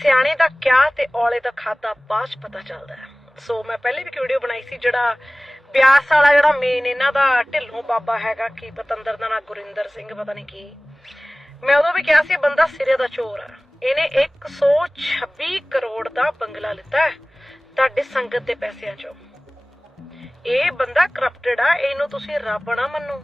ਸਿਆਣੇ ਦਾ ਕਿਆ ਤੇ ਔਲੇ ਦਾ ਖਾਦਾ ਬਾਅਦ ਪਤਾ ਚੱਲਦਾ ਹੈ। ਸੋ ਮੈਂ ਪਹਿਲੇ ਵੀ ਇੱਕ ਵੀਡੀਓ ਬਣਾਈ ਸੀ ਜਿਹੜਾ ਬਿਆਸ ਵਾਲਾ ਜਿਹੜਾ ਮੇਨ ਇਹਨਾਂ ਦਾ ਢਿੱਲੋਂ ਬਾਬਾ ਹੈਗਾ, ਕੀ ਪਤੰਦਰ ਦਾ ਨਾਂ ਗੁਰਿੰਦਰ ਸਿੰਘ, ਪਤਾ ਨਹੀਂ ਕੀ। ਮੈਂ ਉਦੋਂ ਵੀ ਕਿਹਾ ਸੀ ਬੰਦਾ ਸਿਰੇ ਦਾ ਚੋਰ ਆ ਇਹਨੇ 126 ਕਰੋੜ ਦਾ ਬੰਗਲਾ ਲਿੱਤਾ ਹੈ ਤੁਹਾਡੇ ਸੰਗਤ ਦੇ ਪੈਸਿਆਂ ਚੋਂ। ਇਹ ਬੰਦਾ ਕਰਪਟਡ ਆ, ਇਹਨੂੰ ਤੁਸੀਂ ਰੱਬ ਨਾ ਮੰਨੋ।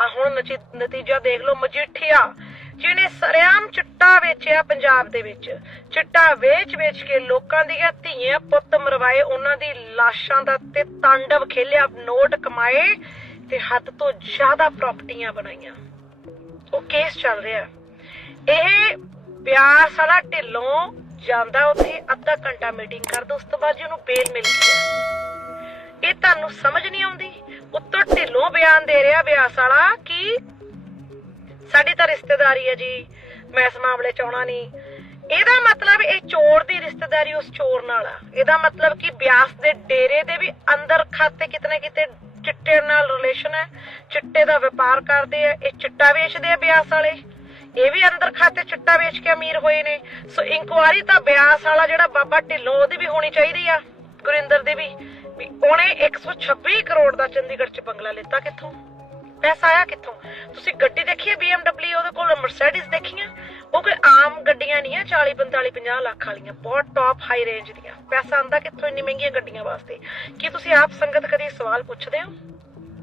ਆ ਹੁਣ ਨਤੀਜਾ ਦੇਖ ਲਓ, ਮਜੀਠੀਆ। ਜਿਹਨੇ ਸਰਿਆਮ ਚਿੱਟਾ ਵੇਚਿਆ ਪੰਜਾਬ ਦੇ ਵਿੱਚ। ਚਿੱਟਾ ਵੇਚ ਵੇਚ ਕੇ ਲੋਕਾਂ ਦੀਆਂ ਧੀਆਂ ਪੁੱਤ ਮਰਵਾਏ, ਉਹਨਾਂ ਦੀ ਲਾਸ਼ਾਂ ਦਾ ਤੇ ਤਾਂਡਵ ਖੇਲਿਆ, ਨੋਟ ਕਮਾਏ ਤੇ ਹੱਦ ਤੋਂ ਜ਼ਿਆਦਾ ਪ੍ਰਾਪਰਟੀਆਂ ਬਣਾਈਆਂ। ਉਹ ਕੇਸ ਚੱਲ ਰਿਹਾ। ਇਹ ਬਿਆਸ ਵਾਲਾ ਢਿੱਲੋਂ ਜਾਂਦਾ ਉੱਥੇ, ਅੱਧਾ ਘੰਟਾ ਮੀਟਿੰਗ ਕਰਦਾ, ਉਸ ਤੋਂ ਬਾਅਦ ਜੀ ਉਹਨੂੰ ਬੇਲ ਮਿਲ ਗਈ ਇਹ ਤੁਹਾਨੂੰ ਸਮਝ ਨਹੀਂ ਆਉਂਦੀ? ਉੱਤੋਂ ਢਿੱਲੋਂ ਬਿਆਨ ਦੇ ਰਿਹਾ ਬਿਆਸ ਵਾਲਾ ਕਿ ਸਾਡੀ ਤਾਂ ਰਿਸ਼ਤੇਦਾਰੀ ਹੈ ਜੀ, ਮੈਂ ਇਸ ਮਾਮਲੇ ਚ ਆਉਣਾ ਨਹੀਂ। ਇਹਦਾ ਮਤਲਬ ਇਹ ਚੋਰ ਦੀ ਰਿਸ਼ਤੇਦਾਰੀ ਉਸ ਚੋਰ ਨਾਲ ਆ। ਇਹਦਾ ਮਤਲਬ ਕਿ ਬਿਆਸ ਦੇ ਡੇਰੇ ਦੇ ਵੀ ਅੰਦਰ ਖਾਤੇ ਕਿਤਨੇ ਕਿਤੇ ਚਿੱਟੇ ਨਾਲ ਰਿਲੇਸ਼ਨ ਹੈ, ਚਿੱਟੇ ਦਾ ਵਪਾਰ ਕਰਦੇ ਆ, ਇਹ ਚਿੱਟਾ ਵੇਚਦੇ ਆ ਬਿਆਸ ਵਾਲੇ। ਇਹ ਵੀ ਅੰਦਰ ਖਾਤੇ ਚਿੱਟਾ ਵੇਚ ਕੇ ਅਮੀਰ ਹੋਏ ਨੇ। ਸੋ ਇਨਕੁਆਰੀ ਤਾਂ ਬਿਆਸ ਵਾਲਾ ਜਿਹੜਾ ਬਾਬਾ ਢਿੱਲੋਂ, ਉਹਦੀ ਵੀ ਹੋਣੀ ਚਾਹੀਦੀ ਆ, ਗੁਰਿੰਦਰ ਦੀ ਵੀ। ਵੀ ਉਹਨੇ 126 ਕਰੋੜ ਦਾ ਚੰਡੀਗੜ੍ਹ ਚ ਬੰਗਲਾ ਲਿੱਤਾ ਕਿੱਥੋਂ? ਪੈਸਾ ਆਇਆ ਕਿੱਥੋਂ? ਤੁਸੀਂ ਗੱਡੀ ਦੇਖੀ ਹੈ BMW ਉਹਦੇ ਕੋਲ ਮਰਸੀਡੀਜ਼ ਦੇਖੀਆਂ? ਉਹ ਕੋਈ ਆਮ ਗੱਡੀਆਂ ਨਹੀਂ ਆ 40 45 50 ਲੱਖ ਵਾਲੀਆਂ, ਬਹੁਤ ਟੌਪ ਹਾਈ ਰੇਂਜ ਦੀਆਂ। ਪੈਸਾ ਆਂਦਾ ਕਿੱਥੋਂ ਇੰਨੀ ਮਹਿੰਗੀਆਂ ਗੱਡੀਆਂ ਵਾਸਤੇ? ਕੀ ਤੁਸੀਂ ਆਪ ਸੰਗਤ ਕਦੀ ਸਵਾਲ ਪੁੱਛਦੇ ਹੋ?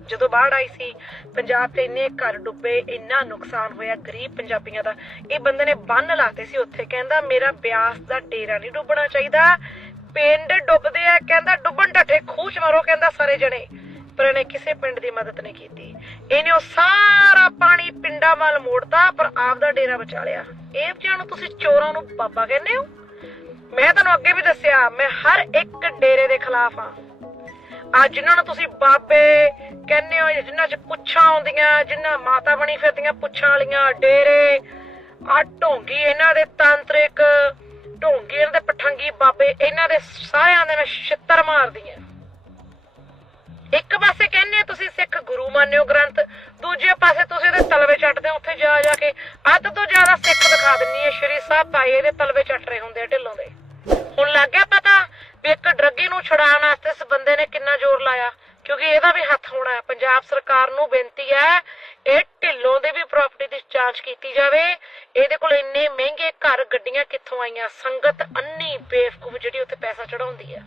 ਜਦੋਂ ਬਾੜ ਆਈ ਸੀ, ਪੰਜਾਬ ਤੇ ਇੰਨੇ ਘਰ ਡੁੱਬੇ, ਇੰਨਾ ਨੁਕਸਾਨ ਹੋਇਆ, ਗਰੀਬ ਪੰਜਾਬੀਆਂ ਦਾ, ਇਹ ਬੰਦੇ ਨੇ ਬੰਨ ਲਾਤੇ ਸੀ ਉੱਥੇ। ਕਹਿੰਦਾ, ਮੇਰਾ ਬਿਆਸ ਦਾ ਡੇਰਾ ਨਹੀਂ ਡੁੱਬਣਾ ਚਾਹੀਦਾ। ਪਿੰਡ ਡੁੱਬਦੇ ਆ, ਕਹਿੰਦਾ, ਡੁੱਬਣ ਢੱਠੇ ਖੂਚ ਮਾਰੋ, ਕਹਿੰਦਾ ਸਾਰੇ ਜਣੇ। ਪਰ ਇਹਨੇ ਕਿਸੇ ਪਿੰਡ ਦੀ ਮਦਦ ਨਹੀਂ ਕੀਤੀ। ਇਹਨੇ ਉਹ ਸਾਰਾ ਪਾਣੀ ਪਿੰਡਾਂ ਵੱਲ ਮੋੜਤਾ, ਪਰ ਆਪ ਦਾ ਡੇਰਾ ਬਚਾ ਲਿਆ। ਇਹ ਜਿਹਾਂ ਨੂੰ ਤੁਸੀਂ ਚੋਰਾਂ ਨੂੰ ਬਾਬਾ ਕਹਿੰਦੇ ਹੋ? ਮੈਂ ਤੁਹਾਨੂੰ ਅੱਗੇ ਵੀ ਦੱਸਿਆ, ਮੈਂ ਹਰ ਇੱਕ ਡੇਰੇ ਦੇ ਖਿਲਾਫ ਆ ਆ ਜਿਨ੍ਹਾਂ ਨੂੰ ਤੁਸੀਂ ਬਾਬੇ ਕਹਿੰਦੇ ਹੋ, ਜਿਨ੍ਹਾਂ 'ਚ ਪੁੱਛਾਂ ਆਉਂਦੀਆਂ, ਜਿਨ੍ਹਾਂ ਮਾਤਾ ਬਣੀ ਫਿਰਦੀਆਂ ਪੁੱਛਾਂ ਵਾਲੀਆਂ, ਡੇਰੇ ਆ ਢੋਂਗੀ ਇਹਨਾਂ ਦੇ ਤਾਂਤਰਿਕ, ਢੋਂਗੀ ਇਹਨਾਂ ਦੇ ਪਠੰਗੀ ਬਾਬੇ, ਇਹਨਾਂ ਦੇ ਸਾਰਿਆਂ ਦੇ ਮੈਂ ਛਿੱਤਰ ਮਾਰਦੀ ਆ ਇੱਕ ਪਾਸੇ ਕਹਿੰਦੇ ਤੁਸੀਂ ਸਿੱਖ ਗੁਰੂ ਮੰਨਿਓ ਗ੍ਰੰਥ, ਦੂਜੇ ਪਾਸੇ ਤੁਸੀਂ ਉਹਦੇ ਤਲਵੇ ਚੱਟਦੇ ਹੋ, ਉੱਥੇ ਜਾ ਜਾ ਕੇ ਅੱਧ ਤੋਂ ਜ਼ਿਆਦਾ ਸਿੱਖ ਦਿਖਾ ਦਿੰਨੀ ਹੈ ਸ਼੍ਰੀ ਸਾਹਿਬ ਭਾਈ ਇਹਦੇ ਤਲਵੇ ਚੱਟ ਰਹੇ ਹੁੰਦੇ ਆ ਢਿੱਲੋਂ ਦੇ। ਹੁਣ ਲੱਗ ਗਿਆ ਪਤਾ ਵੀ ਇੱਕ ਡਰੱਗੀ ਨੂੰ ਛੁਡਾਉਣ ਵਾਸਤੇ ਇਸ ਬੰਦੇ ਨੇ ਕਿੰਨਾ ਜ਼ੋਰ ਲਾਇਆ, ਕਿਉਂਕਿ ਇਹਦਾ ਵੀ ਹੱਥ ਹੋਣਾ ਹੈ। ਪੰਜਾਬ ਸਰਕਾਰ ਨੂੰ ਬੇਨਤੀ ਹੈ, ਇਹ ਢਿੱਲੋਂ ਦੇ ਵੀ ਪ੍ਰਾਪਰਟੀ ਦੀ ਜਾਂਚ ਕੀਤੀ ਜਾਵੇ। ਇਹਦੇ ਕੋਲ ਇੰਨੇ ਮਹਿੰਗੇ ਘਰ, ਗੱਡੀਆਂ ਕਿੱਥੋਂ ਆਈਆਂ? ਸੰਗਤ ਅੰਨੀ ਬੇਵਕੂਫ ਜਿਹੜੀ ਉੱਥੇ ਪੈਸਾ ਚੜਾਉਂਦੀ ਹੈ।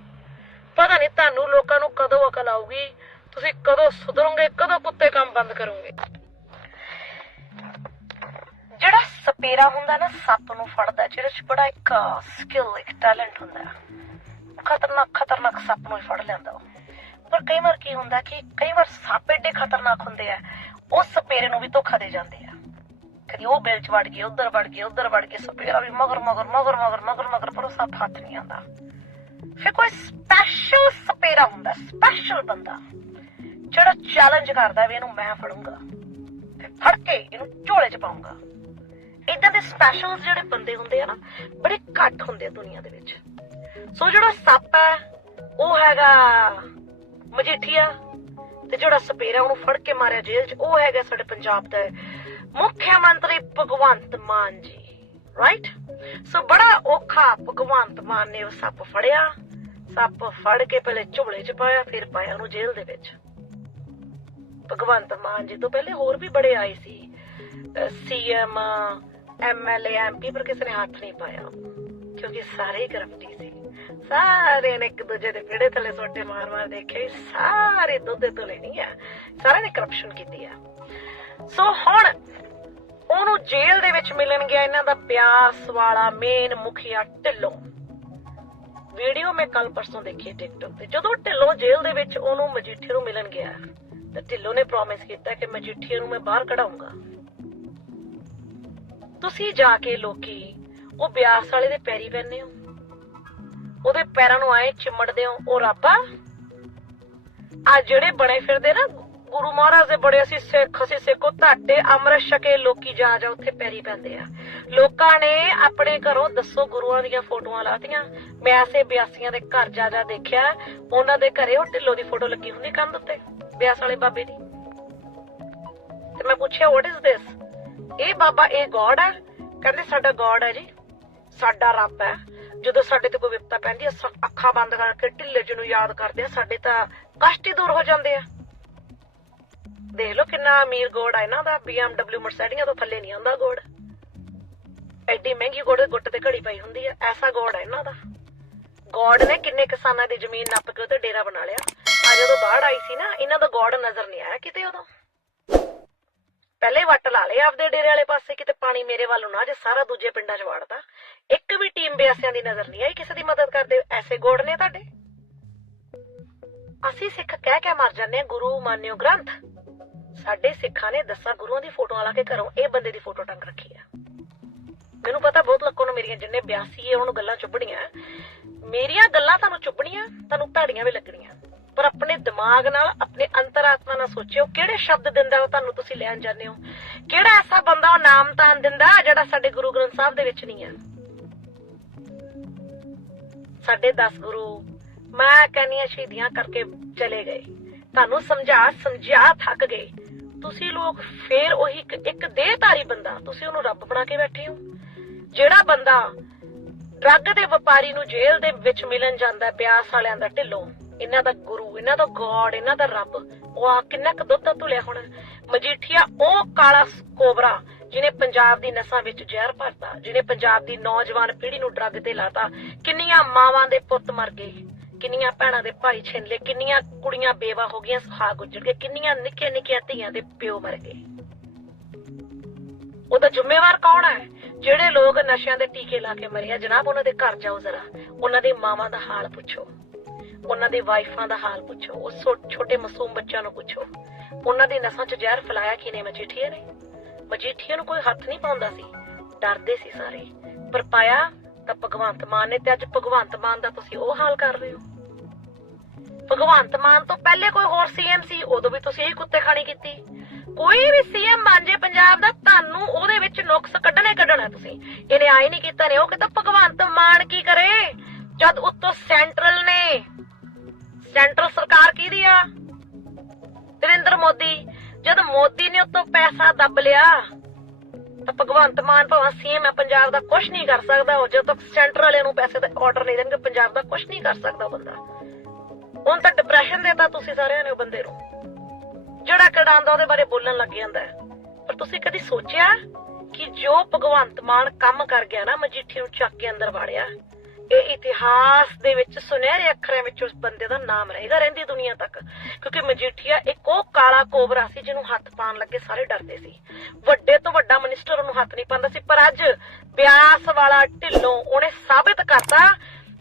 ਪਤਾ ਨਹੀਂ ਤੁਹਾਨੂੰ ਲੋਕਾਂ ਨੂੰ ਕਦੋਂ ਅਕਲ ਆਊਗੀ। ਤੁਸੀਂ ਕਦੋਂ ਸੁਧਰੋਗੇ, ਕਦੋਂ ਕੁੱਤੇ ਕੰਮ ਬੰਦ ਕਰੋਗੇ। ਜਿਹੜਾ ਸਪੇਰਾ ਹੁੰਦਾ ਨਾ, ਸੱਪ ਨੂੰ ਫੜਦਾ, ਜਿਹਦੇ ਚ ਬੜਾ ਇੱਕ ਸਕਿੱਲ ਇੱਕ ਟੈਲੈਂਟ ਹੁੰਦਾ। ਖਤਰਨਾਕ ਖਤਰਨਾਕ ਸੱਪ ਨੂੰ ਫੜ ਲੈਂਦਾ ਉਹ। ਪਰ ਕਈ ਵਾਰ ਕੀ ਹੁੰਦਾ ਕਿ ਕਈ ਵਾਰ ਸੱਪ ਏਡੇ ਖਤਰਨਾਕ ਹੁੰਦੇ ਆ, ਉਹ ਸਪੇਰੇ ਨੂੰ ਵੀ ਧੋਖਾ ਦੇ ਜਾਂਦੇ ਆ। ਕਦੀ ਉਹ ਬਿਲ ਚ ਵੜ ਗਏ, ਉਧਰ ਵੜ ਗਏ, ਉਧਰ ਵੜ ਗਏ, ਸਪੇਰਾ ਵੀ ਮਗਰ ਮਗਰ ਮਗਰ ਮਗਰ ਮਗਰ ਮਗਰ, ਪਰ ਉਹ ਸੱਪ ਹੱਥ ਨਹੀਂ ਆਉਂਦਾ। ਫਿਰ ਕੋਈ ਸਪੈਸ਼ਲ ਸਪੇਰਾ ਹੁੰਦਾ ਸਪੈਸ਼ਲ ਬੰਦਾ। ਜਿਹੜਾ ਚੈਲੰਜ ਕਰਦਾ ਵੀ ਇਹਨੂੰ ਮੈਂ ਫੜੂੰਗਾ ਤੇ ਫੜ ਕੇ ਇਹਨੂੰ ਝੋਲੇ 'ਚ ਪਾਉਂਗਾ ਇਦਾਂ ਦੇ ਸਪੈਸ਼ਲ ਜਿਹੜੇ ਬੰਦੇ ਹੁੰਦੇ ਆ ਨਾ, ਬੜੇ ਘੱਟ ਹੁੰਦੇ ਆ ਦੁਨੀਆ ਦੇ ਵਿੱਚ। ਸੋ ਜਿਹੜਾ ਸੱਪ ਹੈ, ਉਹ ਹੈਗਾ ਮਜੀਠੀਆ ਤੇ ਜਿਹੜਾ ਸਪੇਰਾ ਉਹਨੂੰ ਫੜ ਕੇ ਮਾਰਿਆ ਜੇਲ੍ਹ 'ਚ, ਉਹ ਹੈਗਾ ਸਾਡੇ ਪੰਜਾਬ ਦਾ ਮੁੱਖ ਮੰਤਰੀ ਭਗਵੰਤ ਮਾਨ ਜੀ ਰਾਈਟ ਸੋ ਬੜਾ ਔਖਾ ਭਗਵੰਤ ਮਾਨ ਨੇ ਉਹ ਸੱਪ ਫੜਿਆ। ਸੱਪ ਫੜ ਕੇ ਪਹਿਲੇ ਝੋਲੇ 'ਚ ਪਾਇਆ, ਫਿਰ ਪਾਇਆ ਉਹਨੂੰ ਜੇਲ੍ਹ ਦੇ ਵਿੱਚ। ਭਗਵੰਤ ਮਾਨ ਜੀ ਤੋਂ ਪਹਿਲੇ ਹੋਰ ਵੀ ਬੜੇ ਆਏ ਸੀ। ਸੀਐਮ ਐਮਐਲਏ ਐਮਪੀ ਪਰ ਕਿਸੇ ਨੇ ਹੱਥ ਨਹੀਂ ਪਾਇਆ। ਕਿਉਂਕਿ ਸਾਰੇ ਹੀ ਕਰਪਟੀ ਸੀ। ਸਾਰੇ ਨੇ ਇੱਕ ਦੂਜੇ ਦੇ ਪੇੜੇ ਥੱਲੇ ਸੋਟੇ ਮਾਰ ਮਾਰ ਦੇਖੇ। ਸਾਰੇ ਦੁੱਧ ਤੋਂ ਨਹੀਂ ਆ। ਸਾਰਿਆਂ ਨੇ ਕਰਪਸ਼ਨ ਕੀਤੀ ਆ। ਸੋ ਹੁਣ ਉਹਨੂੰ ਜੇਲ੍ਹ ਦੇ ਵਿੱਚ ਮਿਲਣ ਗਿਆ ਇਹਨਾਂ ਦਾ ਬਿਆਸ ਵਾਲਾ ਮੇਨ ਮੁਖੀਆ ਢਿੱਲੋਂ। ਵੀਡੀਓ ਮੈਂ ਕੱਲ ਪਰਸੋਂ ਦੇਖੀ ਟਿਕਟੋਕ ਤੇ। ਜਦੋਂ ਢਿੱਲੋਂ ਜੇਲ੍ਹ ਦੇ ਵਿੱਚ ਉਹਨੂੰ ਮਜੀਠੀਆ ਨੂੰ ਮਿਲਣ ਗਿਆ, ਤਾਂ ਢਿੱਲੋਂ ਨੇ ਪ੍ਰੋਮਿਸ ਕੀਤਾ ਕਿ ਮਜੀਠੀਆ ਨੂੰ ਮੈਂ ਬਾਹਰ ਕਢਾਉਂਗਾ ਤੁਸੀਂ ਜਾ ਕੇ ਲੋਕੀ ਉਹ ਬਿਆਸ ਵਾਲੇ ਦੇ ਪੈਰੀ ਪੈਨੇ ਹੋ। ਉਹਦੇ ਪੈਰਾਂ ਨੂੰ ਆਏ ਚਿਮੜਦੇ ਹੋ, ਉਹ ਰੱਬਾ ਆ ਜਿਹੜੇ ਬਣੇ ਫਿਰਦੇ ਨਾ ਗੁਰੂ ਮਹਾਰਾਜ ਦੇ ਬੜੇ ਅਸੀਂ ਸਿੱਖ, ਅਸੀਂ ਸਿੱਖੋ, ਤੁਹਾਡੇ ਅੰਮ੍ਰਿਤ ਛਕੇ ਲੋਕੀ ਜਾ ਜਾ ਉੱਥੇ ਪੈਰੀ ਪੈਂਦੇ ਆ। ਲੋਕਾਂ ਨੇ ਆਪਣੇ ਘਰੋਂ ਦੱਸੋ ਗੁਰੂਆਂ ਦੀਆਂ ਫੋਟੋਆਂ ਲਾਤੀਆਂ। ਮੈਂ ਐਸੇ ਬਿਆਸੀਆਂ ਦੇ ਘਰ ਜਾ ਜਾ ਦੇਖਿਆ। ਉਹਨਾਂ ਦੇ ਘਰੇ ਉਹ ਢਿੱਲੋ ਦੀ ਫੋਟੋ ਲੱਗੀ ਹੁੰਦੀ ਕੰਧ ਉੱਤੇ, ਬਿਆਸ ਵਾਲੇ ਬਾਬੇ ਦੀ। ਤੇ ਮੈਂ ਪੁੱਛਿਆ ਵਾਟ ਇਜ਼ ਦਿਸ ਇਹ ਬਾਬਾ, ਇਹ ਗੋਡ ਹੈ? ਕਹਿੰਦੇ, ਸਾਡਾ ਗੋਡ ਹੈ ਜੀ। ਸਾਡਾ ਰੱਬ ਹੈ। ਜਦੋਂ ਸਾਡੇ ਤੇ ਕੋਈ ਵਿਪਤਾ ਪੈਂਦੀ ਹੈ, ਅੱਖਾਂ ਬੰਦ ਕਰਕੇ ਢਿੱਲੇ ਜਿਹਨੂੰ ਯਾਦ ਕਰਦੇ ਆ, ਸਾਡੇ ਤਾਂ ਕਸ਼ਟ ਹੀ ਦੂਰ ਹੋ ਜਾਂਦੇ ਆ। ਦੇਖ ਲਓ ਕਿੰਨਾ ਅਮੀਰ ਗੋੜ ਆ, ਇਹਨਾਂ ਦਾ BMW ਮਰਸੀਡੀਆਂ ਤੋਂ ਥੱਲੇ ਨਹੀਂ ਆਉਂਦਾ ਗੋੜ। ਐਡੀ ਮਹਿੰਗੀ ਗੋੜ ਗੁੱਟ ਤੇ ਘੜੀ ਪਈ ਹੁੰਦੀ ਆ, ਐਸਾ ਗੋੜ ਆ ਇਹਨਾਂ ਦਾ। ਗੋੜ ਨੇ ਕਿੰਨੇ ਕਿਸਾਨਾਂ ਦੀ ਜ਼ਮੀਨ ਨੱਪ ਕੇ ਉੱਤੇ ਡੇਰਾ ਬਣਾ ਲਿਆ। ਆ ਜਦੋਂ ਬਾੜ ਆਈ ਸੀ ਨਾ, ਇਹਨਾਂ ਦਾ ਗੋਡ ਨਜ਼ਰ ਨਹੀਂ ਆਇਆ ਕਿਤੇ ਉਦੋਂ। ਪਹਿਲੇ ਵੱਟ ਲਾ ਲਏ ਆਪਦੇ ਡੇਰੇ ਵਾਲੇ ਪਾਸੇ, ਕਿਤੇ ਪਾਣੀ ਮੇਰੇ ਵੱਲ ਨੂੰ ਨਾ ਜੇ, ਸਾਰਾ ਦੂਜੇ ਪਿੰਡਾਂ 'ਚ ਵਾੜਦਾ। ਇੱਕ ਵੀ ਟੀਮ ਬਿਆਸਿਆਂ ਦੀ ਨਜ਼ਰ ਨਹੀਂ ਆਈ, ਕਿਸੇ ਦੀ ਮਦਦ ਕਰਦੇ ਐਸੇ ਗੋੜ ਨੇ ਤੁਹਾਡੇ? ਅਸੀਂ ਸਿੱਖ ਕਹਿ ਕੇ ਮਰ ਜਾਂਦੇ ਆ ਗੁਰੂ ਮਾਨਿਓ ਗ੍ਰੰਥ। ਸਾਡੇ ਸਿੱਖਾਂ ਨੇ ਦਸਾਂ ਗੁਰੂਆਂ ਦੀ ਫੋਟੋਆਂ ਲਾ ਕੇ ਘਰੋਂ ਇਹ ਬੰਦੇ ਦੀ ਫੋਟੋ ਟੰਗ ਰੱਖੀ ਆ। ਮੈਨੂੰ ਪਤਾ ਬਹੁਤ ਲੋਕਾਂ ਨੂੰ ਮੇਰੀਆਂ ਜਿੰਨੇ ਬਿਆਸੀ ਏ ਉਹਨੂੰ ਗੱਲਾਂ ਚੁੱਭਣੀਆਂ। ਮੇਰੀਆਂ ਗੱਲਾਂ ਤੁਹਾਨੂੰ ਚੁੱਭਣੀਆਂ, ਤੁਹਾਨੂੰ ਭੈੜੀਆਂ ਵੀ ਲੱਗਣੀਆਂ। ਪਰ ਆਪਣੇ ਦਿਮਾਗ ਨਾਲ, ਆਪਣੇ ਅੰਤਰਾਤਮਾ ਨਾਲ ਸੋਚਿਓ, ਕਿਹੜੇ ਸ਼ਬਦ ਦਿੰਦਾ ਉਹ ਤੁਹਾਨੂੰ ਤੁਸੀਂ ਲੈਣ ਜਾਂਦੇ ਹੋ? ਕਿਹੜਾ ਐਸਾ ਬੰਦਾ ਉਹ ਨਾਮ ਤਾਨ ਦਿੰਦਾ ਜਿਹੜਾ ਸਾਡੇ ਗੁਰੂ ਗ੍ਰੰਥ ਸਾਹਿਬ ਦੇ ਵਿੱਚ ਨਹੀਂ ਆ? ਸਾਡੇ 10 ਗੁਰੂ, ਮੈਂ ਕਹਿੰਨੀ ਆ ਸ਼ਹੀਦੀਆਂ ਕਰਕੇ ਚਲੇ ਗਏ। ਤੁਹਾਨੂੰ ਸਮਝਾ ਸਮਝਾ ਥੱਕ ਗਏ। ਤੁਸੀਂ ਲੋਕ ਫੇਰ ਉਹੀ ਇੱਕ- ਇੱਕ ਦੇਹਧਾਰੀ ਬੰਦਾ ਤੁਸੀਂ ਉਹਨੂੰ ਰੱਬ ਬਣਾ ਕੇ ਬੈਠੇ ਹੋ। ਜਿਹੜਾ ਬੰਦਾ ਡਰੱਗ ਦੇ ਵਪਾਰੀ ਨੂੰ ਜੇਲ੍ਹ ਦੇ ਵਿੱਚ ਮਿਲਣ ਜਾਂਦਾ ਹੈ, ਵਾਲਿਆਂ ਦਾ ਢਿੱਲੋਂ ਇਹਨਾਂ ਦਾ ਗੁਰੂ ਇਹਨਾਂ ਦਾ ਗੋਡ ਇਹਨਾਂ ਦਾ ਰੱਬ ਉਹ ਆ ਕਿੰਨਾ ਕੁ ਦੁੱਧ ਧੁਲਿਆ ਹੁਣ। ਮਜੀਠੀਆ ਉਹ ਕਾਲਾ ਕੋਬਰਾ ਜਿਹਨੇ ਪੰਜਾਬ ਦੀ ਨਸਾਂ ਵਿੱਚ ਜ਼ਹਿਰ ਭਰਤਾ ਜਿਹਨੇ ਪੰਜਾਬ ਦੀ ਨੌਜਵਾਨ ਪੀੜ੍ਹੀ ਨੂੰ ਡਰੱਗ ਤੇ ਲਾਤਾ ਕਿੰਨੀਆਂ ਮਾਵਾਂ ਦੇ ਪੁੱਤ ਮਰ ਗਏ। ਕਿੰਨੀਆਂ ਭੈਣਾਂ ਦੇ ਭਾਈ ਛਿਨ ਲਏ, ਕਿੰਨੀਆਂ ਕੁੜੀਆਂ ਬੇਵਾ ਹੋ ਗਈਆਂ ਸੁਹਾਗ ਗੁੱਜਰ ਗਏ, ਕਿੰਨੀਆਂ ਨਿੱਕੀਆਂ ਨਿੱਕੀਆਂ ਧੀਆਂ ਦੇ ਪਿਓ ਮਰ ਗਏ। ਉਹਦਾ ਜ਼ਿੰਮੇਵਾਰ ਕੌਣ ਹੈ? ਜਿਹੜੇ ਲੋਕ ਨਸ਼ਿਆਂ ਦੇ ਟੀਕੇ ਲਾ ਕੇ ਮਰੇ ਆ, ਜਨਾਬ ਉਹਨਾਂ ਦੇ ਘਰ ਜਾਓ ਜ਼ਰਾ, ਉਹਨਾਂ ਦੇ ਮਾਵਾਂ ਦਾ ਹਾਲ ਪੁੱਛੋ। ਉਹਨਾਂ ਦੇ ਵਾਈਫਾਂ ਦਾ ਹਾਲ ਪੁੱਛੋ, ਉਹ ਛੋ- ਛੋਟੇ ਮਾਸੂਮ ਬੱਚਿਆਂ ਨੂੰ ਪੁੱਛੋ। ਉਹਨਾਂ ਦੇ ਨਸਾਂ 'ਚ ਜ਼ਹਿਰ ਫੈਲਾਇਆ ਕਿਨੇ ਮਜੀਠੀਏ ਨੇ? ਮਜੀਠੀਏ ਨੂੰ ਕੋਈ ਹੱਥ ਨਹੀਂ ਪਾਉਂਦਾ ਸੀ, ਡਰਦੇ ਸੀ ਸਾਰੇ। ਪਰ ਪਾਇਆ ਤਾਂ ਭਗਵੰਤ ਮਾਨ ਨੇ ਤੇ ਅੱਜ ਭਗਵੰਤ ਮਾਨ ਦਾ ਤੁਸੀਂ ਉਹ ਹਾਲ ਕਰ ਰਹੇ ਹੋ। ਭਗਵੰਤ ਮਾਨ ਤੋਂ ਪਹਿਲੇ ਕੋਈ ਹੋਰ ਸੀਐਮ ਸੀ, ਉਦੋਂ ਵੀ ਤੁਸੀਂ ਇਹੀ ਕੁੱਤੇ ਖਾਣੀ ਕੀਤੀ। ਕੋਈ ਵੀ ਸੀਐਮ ਬਣ ਜੇ ਪੰਜਾਬ ਦਾ, ਤੁਹਾਨੂੰ ਉਹਦੇ ਵਿੱਚ ਨੁਕਸ ਕੱਢਣੇ ਕੱਢਣਾ ਤੁਸੀਂ। ਇਹਨੇ ਆਈ ਨਹੀਂ ਕੀਤਾ ਨੇ ਉਹ ਕਹਿੰਦਾ ਭਗਵੰਤ ਮਾਨ ਕੀ ਕਰੇ? ਜਦ ਉੱਤੋਂ ਸੈਂਟਰਲ ਨੇ, ਸੈਂਟਰਲ ਸਰਕਾਰ ਕਿਹਦੀ ਆ? ਨਰਿੰਦਰ ਮੋਦੀ। ਜਦ ਮੋਦੀ ਨੇ ਉੱਤੋਂ ਪੈਸਾ ਦੱਬ ਲਿਆ ਤਾਂ ਭਗਵੰਤ ਮਾਨ ਭਾਵੇਂ ਸੀਐਮ ਹੈ ਪੰਜਾਬ ਦਾ ਕੁਝ ਨਹੀਂ ਕਰ ਸਕਦਾ। ਉਹ ਜਦੋਂ ਤੱਕ ਸੈਂਟਰ ਵਾਲਿਆਂ ਨੂੰ ਪੈਸੇ ਦਾ ਆਰਡਰ ਨਹੀਂ ਦੇਣਗੇ, ਪੰਜਾਬ ਦਾ ਕੁਝ ਨਹੀਂ ਕਰ ਸਕਦਾ ਬੰਦਾ। ਹੁਣ ਤਾਂ ਡਿਪਰੈਸ਼ਨ ਦੇਤਾ ਤੁਸੀਂ ਸਾਰਿਆਂ ਨੇ ਉਹ ਬੰਦੇ ਨੂੰ। ਜਿਹੜਾ ਕੜਾਂਦਾ ਉਹਦੇ ਬਾਰੇ ਬੋਲਣ ਲੱਗ ਜਾਂਦਾ ਪਰ ਤੁਸੀਂ ਕਦੀ ਸੋਚਿਆ ਕਿ ਜੋ ਭਗਵੰਤ ਮਾਨ ਕੰਮ ਕਰ ਗਿਆ ਨਾ ਮਜੀਠੀ ਨੂੰ ਚੱਕ ਕੇ ਅੰਦਰ ਵਾੜਿਆ ਇਹ ਇਤਿਹਾਸ ਦੇ ਵਿੱਚ ਸੁਨਹਿਰੇ ਅੱਖਰਾਂ ਵਿੱਚ ਉਸ ਬੰਦੇ ਦਾ ਨਾਮ ਰਹੇਗਾ, ਰਹਿੰਦੀ ਦੁਨੀਆ ਤੱਕ। ਕਿਉਂਕਿ ਮਜੀਠੀਆ ਇੱਕ ਉਹ ਕਾਲਾ ਕੋਬਰਾ ਸੀ ਜਿਹਨੂੰ ਹੱਥ ਪਾਉਣ ਲੱਗੇ ਸਾਰੇ ਡਰਦੇ ਸੀ। ਵੱਡੇ ਤੋਂ ਵੱਡਾ ਮਿਨਿਸਟਰ ਉਹਨੂੰ ਹੱਥ ਨਹੀਂ ਪਾਉਂਦਾ ਸੀ, ਪਰ ਅੱਜ ਬਿਆਸ ਵਾਲਾ ਢਿੱਲੋਂ ਉਹਨੇ ਸਾਬਿਤ ਕਰਤਾ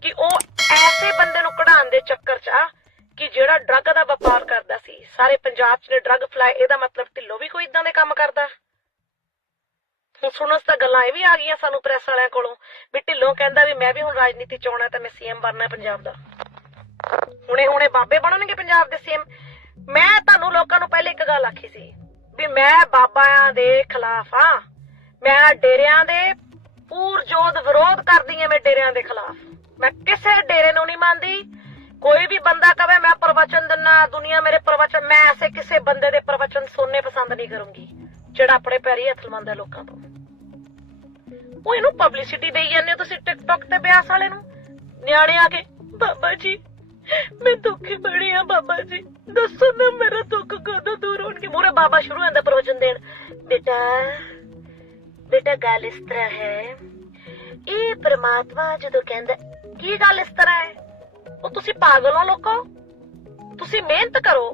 ਕਿ ਉਹ ਐਸੇ ਬੰਦੇ ਨੂੰ ਕਢਾਉਣ ਦੇ ਚੱਕਰ 'ਚ ਆ ਕਿ ਜਿਹੜਾ ਡਰੱਗ ਦਾ ਵਪਾਰ ਕਰਦਾ ਸੀ। ਸਾਰੇ ਪੰਜਾਬ 'ਚ ਨੇ ਡਰੱਗ ਫਲਾਈ ਇਹਦਾ ਮਤਲਬ ਢਿੱਲੋਂ ਵੀ ਕੋਈ ਇਦਾਂ ਦੇ ਕੰਮ ਕਰਦਾ। ਹੁਣ ਸੁਣਨ ਤਾਂ ਗੱਲਾਂ ਇਹ ਵੀ ਆ ਗਈਆਂ ਸਾਨੂੰ ਪ੍ਰੈਸ ਵਾਲਿਆਂ ਕੋਲੋਂ ਵੀ ਢਿੱਲੋਂ ਕਹਿੰਦਾ ਵੀ ਮੈਂ ਵੀ ਹੁਣ ਰਾਜਨੀਤੀ ਚ ਆਉਣਾ ਤਾਂ ਮੈਂ ਸੀਐਮ ਬਣਨਾ ਪੰਜਾਬ ਦਾ। ਹੁਣੇ ਹੁਣੇ ਬਾਬੇ ਬਣਨਗੇ ਪੰਜਾਬ ਦੇ ਸੀਐਮ ਮੈਂ ਤੁਹਾਨੂੰ ਲੋਕਾਂ ਨੂੰ ਪਹਿਲੇ ਇੱਕ ਗੱਲ ਆਖੀ ਸੀ ਵੀ ਮੈਂ ਬਾਬਾਆਂ ਦੇ ਖਿਲਾਫ ਆ ਮੈਂ ਡੇਰਿਆਂ ਦੇ ਪੂਰਜੋਤ ਵਿਰੋਧ ਕਰਦੀ ਆ ਮੈਂ ਡੇਰਿਆਂ ਦੇ ਖਿਲਾਫ। ਮੈਂ ਕਿਸੇ ਡੇਰੇ ਨੂੰ ਨਹੀਂ ਮੰਨਦੀ। ਕੋਈ ਵੀ ਬੰਦਾ ਕਵੇ ਮੈਂ ਪ੍ਰਵਚਨ ਦਿੰਨਾ, ਦੁਨੀਆ ਮੇਰੇ ਪ੍ਰਵਚਨ ਮੈਂ ਐਸੇ ਕਿਸੇ ਬੰਦੇ ਦੇ ਪ੍ਰਵਚਨ ਸੁਣਨੇ ਪਸੰਦ ਨਹੀਂ ਕਰੂੰਗੀ, ਜਿਹੜਾ ਆਪਣੇ ਪੈਰੀ ਹੱਥ ਲਵਾਉਂਦਾ ਲੋਕਾਂ ਤੋਂ। ਉਹ ਇਹਨੂੰ ਪਬਲਿਸਿਟੀ ਦੇਈ ਜਾਂਦੇ ਹੋ ਤੁਸੀਂ ਟਿਕਟੌਕ ਤੇ ਬਿਆਸ ਵਾਲੇ ਨੂੰ? ਨਿਆਣੇ ਆ ਕੇ, ਬਾਬਾ ਜੀ, ਮੈਂ ਦੁੱਖੀ ਬੜੀ ਆ ਬਾਬਾ ਜੀ। ਦੱਸੋ ਨਾ ਮੇਰਾ ਦੁੱਖ ਕਦੋਂ ਦੂਰ ਹੋਣਗੇ? ਮੂਰੇ ਬਾਬਾ ਸ਼ੁਰੂ ਹੁੰਦਾ ਪ੍ਰਵਚਨ ਦੇਣ, ਬੇਟਾ ਬੇਟਾ ਗੱਲ ਇਸ ਤਰ੍ਹਾਂ ਹੈ, ਇਹ ਪ੍ਰਮਾਤਮਾ ਜਦੋਂ ਕਹਿੰਦਾ, ਕੀ ਗੱਲ ਇਸ ਤਰ੍ਹਾਂ ਹੈ? ਉਹ ਤੁਸੀਂ ਪਾਗਲ ਹੋ ਲੋਕੋ। ਤੁਸੀਂ ਮਿਹਨਤ ਕਰੋ।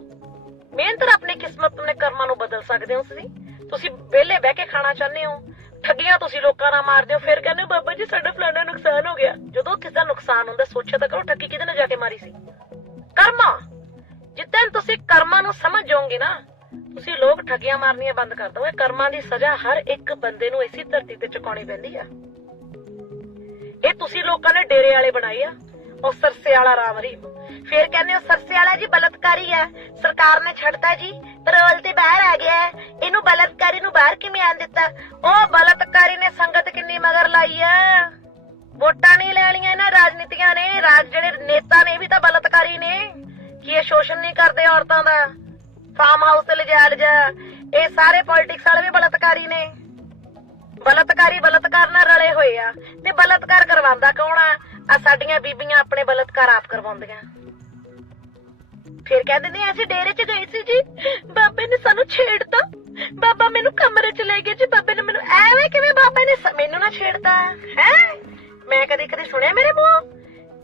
ਮਿਹਨਤ ਨਾਲ ਆਪਣੀ ਕਿਸਮਤ ਆਪਣੇ ਕਰਮਾਂ ਨੂੰ ਬਦਲ ਸਕਦੇ ਹੋ ਤੁਸੀਂ। ਤੁਸੀਂ ਵਿਹਲੇ ਬਹਿ ਕੇ ਖਾਣਾ ਚਾਹੁੰਦੇ ਹੋ। ਠੱਗੀਆਂ ਤੁਸੀਂ ਲੋਕਾਂ ਨਾਲ ਮਾਰਦੇ ਹੋ ਫਿਰ ਕਹਿੰਦੇ ਹੋ, ਬਾਬਾ ਜੀ ਸਾਡਾ ਫਲਾਣਾ ਨੁਕਸਾਨ ਹੋ ਗਿਆ। ਜਦੋਂ ਕਿਸੇ ਦਾ ਨੁਕਸਾਨ ਹੁੰਦਾ ਸੋਚਿਆ ਤਾਂ ਕਰੋ ਠੱਗੀ ਕਿਹਦੇ ਨਾਲ ਜਾ ਕੇ ਮਾਰੀ ਸੀ। ਕਰਮਾ! ਜਿੱਦਾਂ ਤੁਸੀਂ ਕਰਮਾਂ ਨੂੰ ਸਮਝ ਜਾਓਗੇ ਨਾ ਤੁਸੀਂ ਲੋਕ ਠੱਗੀਆਂ ਮਾਰਨੀਆਂ ਬੰਦ ਕਰ ਦੋਗੇ ਕਰਮਾਂ ਦੀ ਸਜ਼ਾ ਹਰ ਇੱਕ ਬੰਦੇ ਨੂੰ ਇਸੇ ਧਰਤੀ ਤੇ ਚੁਕਾਉਣੀ ਪੈਂਦੀ ਆ। ਇਹ ਤੁਸੀਂ ਲੋਕਾਂ ਨੇ ਡੇਰੇ ਵਾਲੇ ਬਣਾਏ ਆ। ਉਹ ਸਰਸੇ ਵਾਲਾ ਰਾਮ ਰੀ ਫਿਰ ਕਹਿੰਦੇ ਹੋ ਸਰਸੇ ਵਾਲਾ ਜੀ ਬਲਤਕਾਰੀ ਹੈ। ਸਰਕਾਰ ਨੇ ਛੱਡਤਾ ਜੀ। ਪਰੋਲ ਤੇ ਬਾਹਰ ਆ ਗਿਆ ਇਹਨੂੰ ਬਲਤਕਾਰੀ ਨੂੰ ਬਾਹਰ ਕਿਵੇਂ ਆਣ ਦਿੱਤਾ? ਉਹ ਬਲਤਕਾਰੀ ਨੇ ਸੰਗਤ ਕਿੰਨੀ ਮਗਰ ਲਾਈ ਆ ਵੋਟਾਂ ਨਹੀਂ ਲੈਣੀਆਂ ਇਹਨਾਂ ਰਾਜਨੀਤੀਆਂ ਨੇ। ਰਾਜ ਜਿਹੜੇ ਨੇਤਾ ਨੇ ਇਹ ਵੀ ਤਾਂ ਬਲਤਕਾਰੀ ਨੇ। ਕਿ ਇਹ ਸ਼ੋਸ਼ਣ ਨਹੀਂ ਕਰਦੇ ਔਰਤਾਂ ਦਾ? ਫਾਰਮ ਹਾਊਸ ਤੇ ਲਿਜਾੜ ਜਾ। ਇਹ ਸਾਰੇ ਪੋਲਿਟਿਕਸ ਵਾਲੇ ਵੀ ਬਲਤਕਾਰੀ ਨੇ। ਬਲਤਕਾਰੀ ਬਲਤਕਾਰ ਨਾਲ ਰਲੇ ਹੋਏ ਆ। ਤੇ ਬਲਤਕਾਰ ਕਰਵਾਉਂਦਾ ਕੌਣ ਆ? ਆ ਸਾਡੀਆਂ ਬੀਬੀਆਂ ਆਪਣੇ ਬਲਤਕਾਰ ਆਪ ਕਰਵਾਉਂਦੀਆਂ। ਫਿਰ ਕਹਿੰਦੇ ਨੇ ਅਸੀਂ ਡੇਰੇ 'ਚ ਗਏ ਸੀ ਜੀ। ਬਾਬੇ ਨੇ ਸਾਨੂੰ ਛੇੜਤਾ। ਬਾਬਾ ਮੈਨੂੰ ਕਮਰੇ 'ਚ ਲੈ ਗਿਆ ਜੀ। ਬਾਬੇ ਨੇ ਮੈਨੂੰ ਐਵੇਂ ਕਿਵੇਂ ਬਾਬੇ ਨੇ ਮੈਨੂੰ ਨਾ ਛੇੜਤਾ। ਹੈ? ਮੈਂ ਕਦੇ ਕਦੇ ਸੁਣਿਆ ਮੇਰੇ ਮੂੰਹ?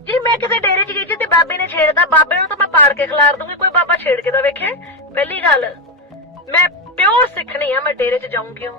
ਜੀ ਮੈਂ ਕਿਸੇ ਡੇਰੇ 'ਚ ਗਈ ਜੀ ਤੇ ਬਾਬੇ ਨੇ ਛੇੜਤਾ। ਬਾਬੇ ਨੂੰ ਤਾਂ ਮੈਂ ਪਾੜ ਕੇ ਖਿਲਾਰ ਦੂੰਗੀ, ਕੋਈ ਬਾਬਾ ਛੇੜ ਕੇ ਤਾਂ ਵੇਖੇ। ਪਹਿਲੀ ਗੱਲ, ਮੈਂ ਪਿਓ ਸਿੱਖਣੀ ਆ, ਮੈਂ ਡੇਰੇ 'ਚ ਜਾਊਂ ਕਿਉਂ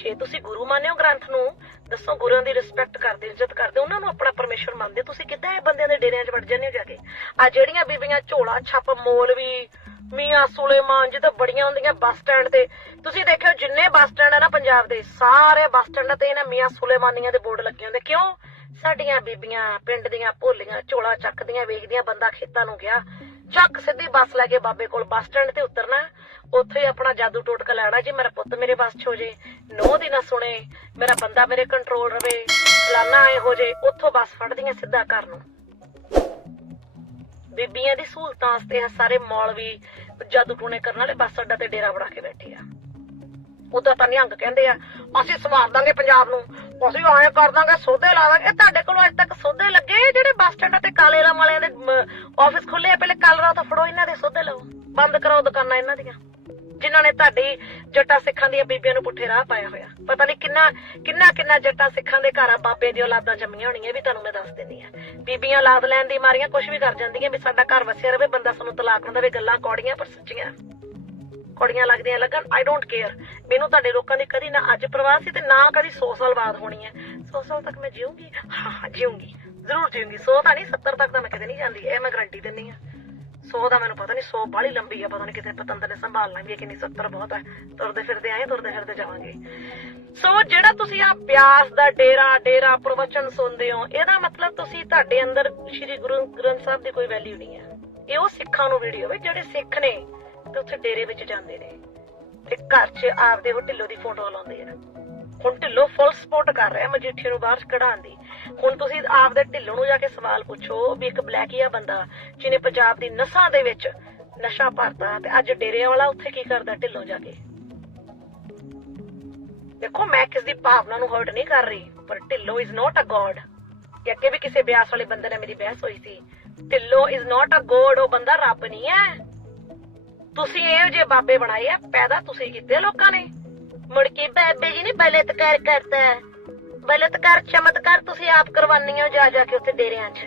ਜੇ ਤੁਸੀਂ ਗੁਰੂ ਮੰਨਿਓ ਗ੍ਰੰਥ ਨੂੰ ਦੱਸੋ ਗੁਰੂਆਂ ਦੀ ਰਿਸਪੈਕਟ ਕਰਦੇ, ਇੱਜ਼ਤ ਕਰਦੇ, ਉਹਨਾਂ ਨੂੰ ਆਪਣਾ ਪਰਮੇਸ਼ਰ ਮੰਨਦੇ ਤੁਸੀਂ ਕਿੱਦਾਂ ਇਹ ਬੰਦਿਆਂ ਦੇ ਡੇਰਿਆਂ 'ਚ ਵੜ ਜਾਂਦੇ ਹੋ ਜਾ ਕੇ? ਆ ਜਿਹੜੀਆਂ ਬੀਬੀਆਂ ਝੋਲਾ ਛੱਪ ਮੌਲਵੀ ਮੀਆਂ ਸੁਲੇਮਾਨ ਜਿੱਦਾਂ ਬੜੀਆਂ ਹੁੰਦੀਆਂ ਬੱਸ ਸਟੈਂਡ ਤੇ। ਤੁਸੀਂ ਦੇਖਿਓ ਜਿੰਨੇ ਬੱਸ ਸਟੈਂਡ ਆ ਨਾ ਪੰਜਾਬ ਦੇ, ਸਾਰੇ ਬੱਸ ਸਟੈਂਡਾਂ ਤੇ ਇਹਨਾਂ ਮੀਆਂ ਸੁਲੇਮਾਨੀਆਂ ਦੇ ਬੋਰਡ ਲੱਗੇ ਹੁੰਦੇ। ਕਿਉਂ? ਸਾਡੀਆਂ ਬੀਬੀਆਂ ਪਿੰਡ ਦੀਆਂ ਭੋਲੀਆਂ ਝੋਲਾ ਚੱਕਦੀਆਂ, ਵੇਖਦੀਆਂ, ਬੰਦਾ ਖੇਤਾਂ ਨੂੰ ਗਿਆ। ਚੱਕ ਸਿੱਧੀ ਬੱਸ ਲੈ ਕੇ ਬਾਬੇ ਕੋਲ ਬੱਸ ਸਟੈਂਡ ਤੇ ਉਤਰਨਾ। ਉੱਥੇ ਆਪਣਾ ਜਾਦੂ ਟੋਟਕਾ ਲੈਣਾ ਜੀ, ਮੇਰਾ ਪੁੱਤ ਮੇਰੇ ਬੱਸ 'ਚ ਹੋ ਜੇ, ਨੋ ਦੀ ਨਾ ਸੁਣੇ, ਮੇਰਾ ਬੰਦਾ ਮੇਰੇ ਕੰਟਰੋਲ ਰਵੇ, ਫਲਾਨਾ ਐ ਹੋ ਜੇ, ਉੱਥੋਂ ਬੱਸ ਫੜਦੀਆਂ ਸਿੱਧਾ ਘਰ ਨੂੰ। ਬੀਬੀਆਂ ਦੀ ਸਹੂਲਤਾਂ ਵਾਸਤੇ ਇਹ ਸਾਰੇ ਮੌਲਵੀ ਜਾਦੂ ਟੂਣੇ ਕਰਨ ਵਾਲੇ ਬੱਸ ਅੱਡਾ ਤੇ ਡੇਰਾ ਬਣਾ ਕੇ ਬੈਠੇ ਆ। ਉਦੋਂ ਤਾਂ ਨਿਹੰਗ ਕਹਿੰਦੇ ਆ, ਅਸੀਂ ਸਵਾਰ ਦਾਂਗੇ ਪੰਜਾਬ ਨੂੰ। ਅਸੀਂ ਐਂ ਕਰ ਦਾਂਗੇ, ਸੋਧੇ ਲਾ ਦਾਂਗੇ। ਇਹ ਤੁਹਾਡੇ ਕੋਲੋਂ ਅੱਜ ਤੱਕ ਸੋਧੇ ਲੱਗੇ ਜਿਹੜੇ ਬੱਸ ਸਟੈਂਡਾਂ ਤੇ ਕਾਲੇ ਰਾਮ ਵਾਲਿਆਂ ਦੇ ਆਫਿਸ ਖੁੱਲੇ ਆ? ਪਹਿਲੇ ਕੱਲ ਰਾਤ ਫੜੋ ਇਹਨਾਂ ਦੇ, ਸੋਧੇ ਲਓ। ਬੰਦ ਕਰੋ ਦੁਕਾਨਾਂ ਇਹਨਾਂ ਦੀਆਂ। ਜਿਨ੍ਹਾਂ ਨੇ ਤੁਹਾਡੀ ਜੱਟਾ ਸਿੱਖਾਂ ਦੀਆਂ ਬੀਬੀਆਂ ਨੂੰ ਪੁੱਠੇ ਰਾਹ ਪਾਇਆ ਹੋਇਆ। ਪਤਾ ਨਹੀਂ ਕਿੰਨਾ ਕਿੰਨਾ ਕਿੰਨਾ ਜੱਟਾ ਸਿੱਖਾਂ ਦੇ ਘਰਾਂ ਬਾਬੇ ਦੀ ਔਲਾਦਾਂ ਜੰਮੀਆਂ ਹੋਣੀਆਂ ਵੀ ਤੁਹਾਨੂੰ ਮੈਂ ਦੱਸ ਦਿੰਦੀ ਆ ਬੀਬੀਆਂ ਔਲਾਦ ਲੈਣ ਦੀ ਮਾਰੀਆਂ ਕੁਝ ਵੀ ਕਰ ਜਾਂਦੀਆਂ ਵੀ ਸਾਡਾ ਘਰ ਵਸਿਆ ਰਵੇ, ਬੰਦਾ ਸਾਨੂੰ ਤਲਾਕ ਨਾ ਦੇਵੇ, ਗੱਲਾਂ ਕੌੜੀਆਂ ਪਰ ਸੱਚੀਆਂ। ਕੌੜੀਆਂ ਲੱਗਦੀਆਂ ਲੱਗਣ ਆਈ ਡੋਂਟ ਕੇਅਰ ਮੈਨੂੰ ਤੁਹਾਡੇ ਲੋਕਾਂ ਦੀ ਕਦੀ ਨਾ ਅੱਜ ਪ੍ਰਵਾਹ ਸੀ ਤੇ ਨਾ ਕਦੀ 100 ਸਾਲ ਬਾਅਦ ਹੋਣੀ ਹੈ। 100 ਸਾਲ ਤੱਕ ਮੈਂ ਜੀਉਂਗੀ ਹਾਂ ਹਾਂ ਜੀਉਂਗੀ ਜ਼ਰੂਰ ਜੀਉਂਗੀ 100 ਤਾਂ ਨਹੀਂ 70 ਤੱਕ ਤਾਂ ਮੈਂ ਕਦੇ ਨਹੀਂ ਜਾਂਦੀ। ਇਹ ਮੈਂ ਗਰੰਟੀ ਦਿੰਨੀ ਆ 100 ਦਾ ਮੈਨੂੰ ਪਤਾ ਨਹੀਂ 100 ਬਾਹਲੀ ਲੰਬੀ ਆ, ਪਤਾ ਨਹੀਂ ਕਿਤੇ ਪਤੰਦਰ ਨੇ ਸੰਭਾਲਣਾ ਵੀ ਹੈ ਕਿ ਨਹੀਂ 70 ਬਹੁਤ ਹੈ। ਤੁਰਦੇ ਫਿਰਦੇ ਆਏ, ਤੁਰਦੇ ਫਿਰਦੇ ਜਾਵਾਂਗੇ। ਸੋ ਜਿਹੜਾ ਤੁਸੀਂ ਆ ਬਿਆਸ ਦਾ ਡੇਰਾ ਡੇਰਾ ਪ੍ਰਵਚਨ ਸੁਣਦੇ ਹੋ, ਇਹਦਾ ਮਤਲਬ ਤੁਸੀਂ ਤੁਹਾਡੇ ਅੰਦਰ ਸ੍ਰੀ ਗੁਰੂ ਗ੍ਰੰਥ ਸਾਹਿਬ ਦੀ ਕੋਈ ਵੈਲਿਊ ਨਹੀਂ ਹੈ। ਇਹ ਉਹ ਸਿੱਖਾਂ ਨੂੰ ਵੀਡੀਓ ਵੀ ਜਿਹੜੇ ਸਿੱਖ ਨੇ ਤੇ ਉੱਥੇ ਡੇਰੇ ਵਿੱਚ ਜਾਂਦੇ ਨੇ। ਤੇ ਘਰ 'ਚ ਆਪਦੇ ਉਹ ਢਿੱਲੋ ਦੀ ਫੋਟੋ ਲਾਉਂਦੇ ਆ। ਹੁਣ ਢਿੱਲੋ ਫੁੱਲ ਸਪੋਰਟ ਕਰ ਰਿਹਾ ਮਜੀਠੀ ਨੂੰ ਬਾਹਰ ਕਢਾਉਣ ਦੀ। ਹੁਣ ਤੁਸੀਂ ਆਪਦੇ ਢਿੱਲੋਂ ਨੂੰ ਜਾ ਕੇ ਸਵਾਲ ਪੁੱਛੋ ਵੀ ਇੱਕ ਬਲੈਕੀਆ ਬੰਦਾ, ਜਿਹਨੇ ਪੰਜਾਬ ਦੀ ਨਸਾਂ ਦੇ ਵਿੱਚ ਨਸ਼ਾ ਭਰਦਾ ਤੇ ਅੱਜ ਡੇਰੇ ਵਾਲਾ ਉੱਥੇ ਕੀ ਕਰਦਾ ਢਿੱਲੋਂ ਜਾ ਕੇ? ਦੇਖੋ, ਮੈਂ ਕਿਸ ਦੀ ਭਾਵਨਾ ਨੂੰ ਹਰਟ ਨਹੀਂ ਕਰ ਰਹੀ, ਪਰ Dhillon is not a god ਕਿ ਅੱਗੇ ਵੀ ਕਿਸੇ ਬਿਆਸ ਵਾਲੇ ਬੰਦੇ ਨਾਲ ਮੇਰੀ ਬਹਿਸ ਹੋਈ ਸੀ। Dhillon is not a god ਉਹ ਬੰਦਾ ਰੱਬ ਨਹੀਂ ਹੈ। ਤੁਸੀਂ ਇਹੋ ਜਿਹੇ ਬਾਬੇ ਬਣਾਏ ਆ, ਪੈਦਾ ਤੁਸੀਂ ਕੀਤੇ ਲੋਕਾਂ ਨੇ। ਮੁੜ ਕੇ ਬਾਬੇ ਜੀ ਨੇ ਬਲਤਕਾਰ ਕਰਤਾ। ਬਲਤਕਾਰ, ਚਮਤਕਾਰ ਤੁਸੀਂ ਆਪ ਕਰਵਾਨੀ ਹੋ ਜਾ ਜਾ ਕੇ ਉੱਥੇ ਡੇਰਿਆਂ 'ਚ।